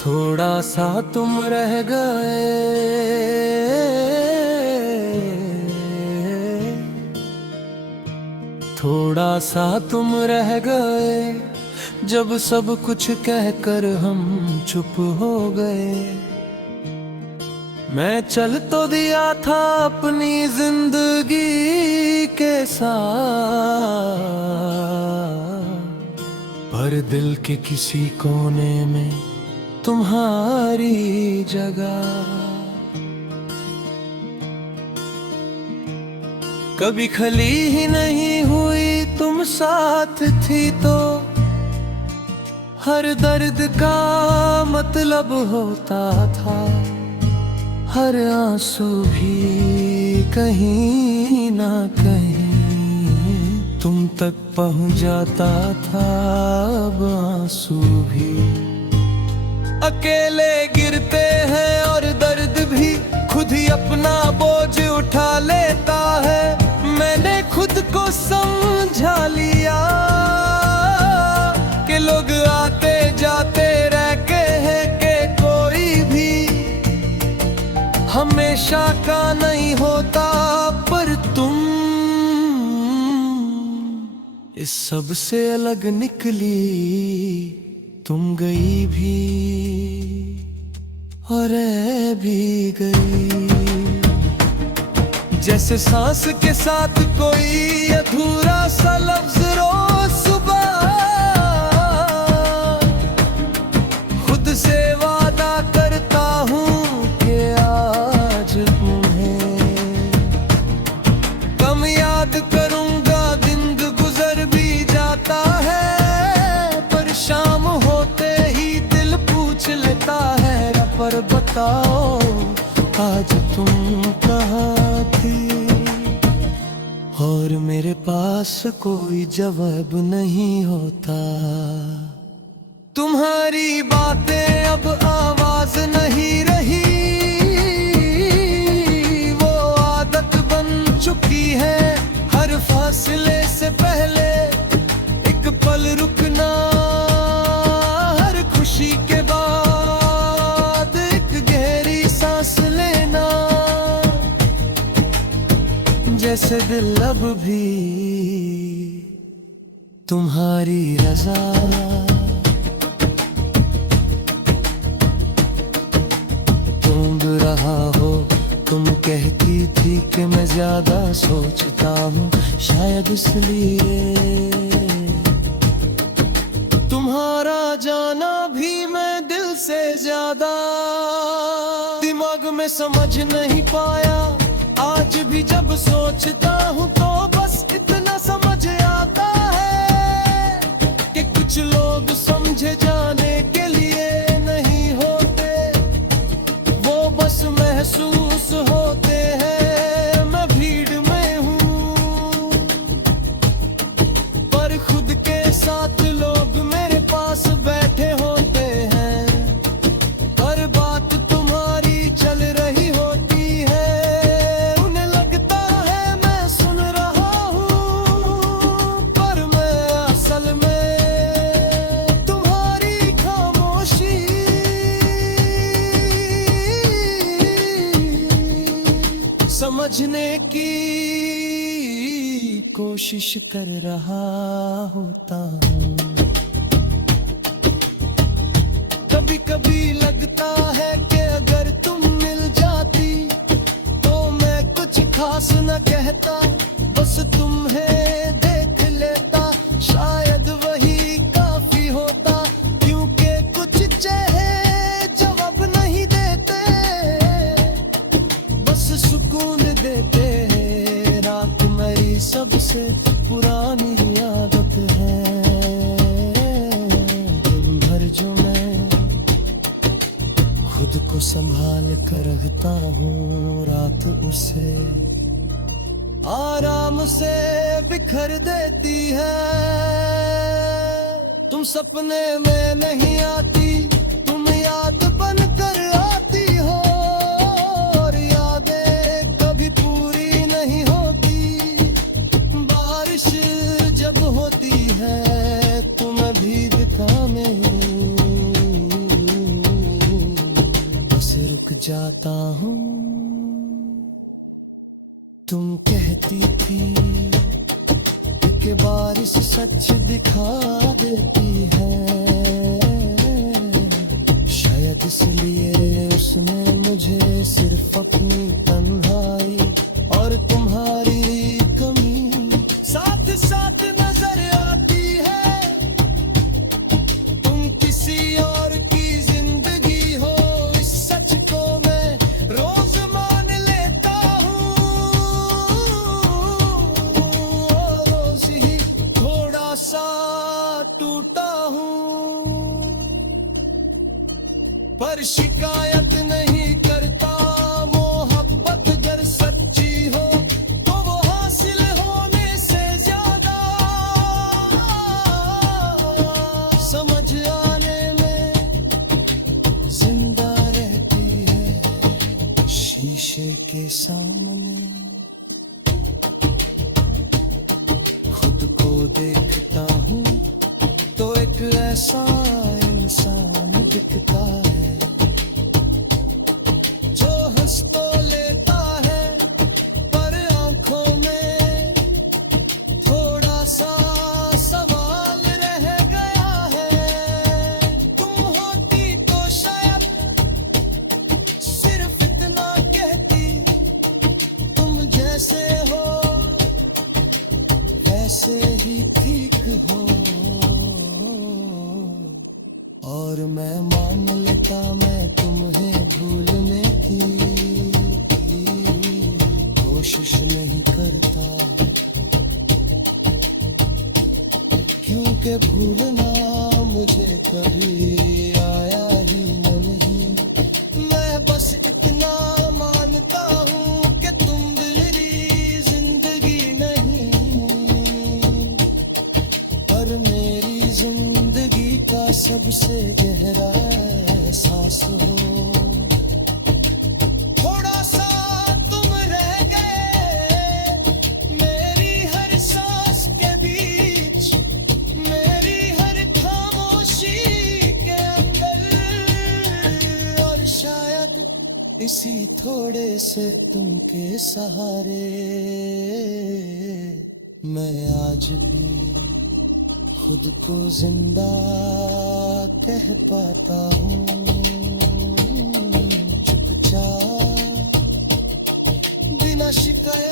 थोड़ा सा तुम रह गए, थोड़ा सा तुम रह गए, जब सब कुछ कहकर हम चुप हो गए। मैं चल तो दिया था अपनी जिंदगी के साथ, पर दिल के किसी कोने में तुम्हारी जगह। कभी खली ही नहीं हुई तुम साथ थी तो, हर दर्द का मतलब होता था, हर आंसू भी कहीं ना कहीं तुम तक पहुंच जाता था। अब आंसू भी अकेले गिरते हैं और दर्द भी खुद ही अपना बोझ उठा लेता है। मैंने खुद को समझा लिया कि लोग आते जाते रहते हैं, कि कोई भी हमेशा का नहीं होता। पर तुम इस सब से अलग निकली, तुम गई भी और रह भी गई। जैसे सांस के साथ कोई अधूरा सा लफ्ज रोज सुबह, खुद से वादा करता हूँ कि आज तुम्हें कम याद करूँगा। दिन गुजर भी जाता है, पर शाम होते ही दिल पूछ लेता है, पर बताओ आज तुम कहाँ थी। और मेरे पास कोई जवाब नहीं होता। तुम्हारी बातें अब आवाज नहीं रही, वो आदत बन चुकी है। हर फासले से पहले एक पल रुकना, हर खुशी के बाद एक गहरी सांस लेना। जैसे दिल अब भी तुम्हारी रज़ा ढूंढ रहा हो। तुम कहती थी कि मैं ज्यादा सोचता हूँ, शायद इसलिए तुम्हारा जाना भी मैं दिल से ज्यादा दिमाग में समझ नहीं पाया। आज भी जब सोचता हूँ तो बस इतना समझ आता है कि कुछ लोग समझे जाने के लिए नहीं होते, वो बस महसूस होते हैं। मैं भीड़ में हूँ पर खुद के साथ लोग मेरे पास बैठे होते हैं, पर बात तुम्हारी चल रही होती है। उन्हें लगता है मैं सुन रहा हूँ, पर मैं असल में तुम्हारी खामोशी समझने की कोशिश कर रहा होता हूँ। कभी कभी लगता है कि अगर तुम मिल जाती तो मैं कुछ खास न कहता, बस तुम्हें देख लेता, शायद वही काफी होता। क्योंकि कुछ चेहरे जवाब नहीं देते, बस सुकून देते हैं। रात मेरी सबसे पुरानी आदत है, दिन भर जो मैं खुद को संभाल कर रखता हूँ, रात उसे आराम से बिखर देती है। तुम सपने में नहीं आती, तुम याद बनकर आती हो, और यादें कभी पूरी नहीं होती। बारिश जब होती है तुम भी दिखा में पाता हूँ। तुम कहती थी कि बारिश सच दिखा देती है, शायद इसलिए उसमें मुझे सिर्फ अपनी तन्हाई और तुम्हारी कमी साथ साथ नजर आती है। तुम किसी और की जिंदगी हो, इस सच को मैं रोज मान लेता हूँ। रोज ही थोड़ा सा टूटा हूँ, पर शिकायत नहीं करता। मोहब्बत अगर सच्ची हो तो वो हासिल होने से ज्यादा समझ आने में जिंदा रहती है। शीशे के सामने खुद को देखता हूँ तो एक ऐसा इंसान दिखता है जो हंस तो लेता है, पर आंखों में थोड़ा सा सवाल रह गया है। तुम होती तो शायद सिर्फ इतना कहती, तुम जैसे हो वैसे ही ठीक हो। और मैं मान लेता मैं तुम्हें भूलने की कोशिश नहीं करता, क्योंकि भूलना मुझे कभी आया ही नहीं। मैं बस इतना मानता हूँ कि तुम मेरी जिंदगी नहीं, पर मेरी जिंदगी का सबसे गहरा एहसास हो। थोड़ा सा तुम रह गए मेरी हर सांस के बीच, मेरी हर खामोशी के अंदर, और शायद इसी थोड़े से तुम के सहारे मैं आज भी खुद को जिंदा कह पाता हूँ। चुपचाप बिना शिकायत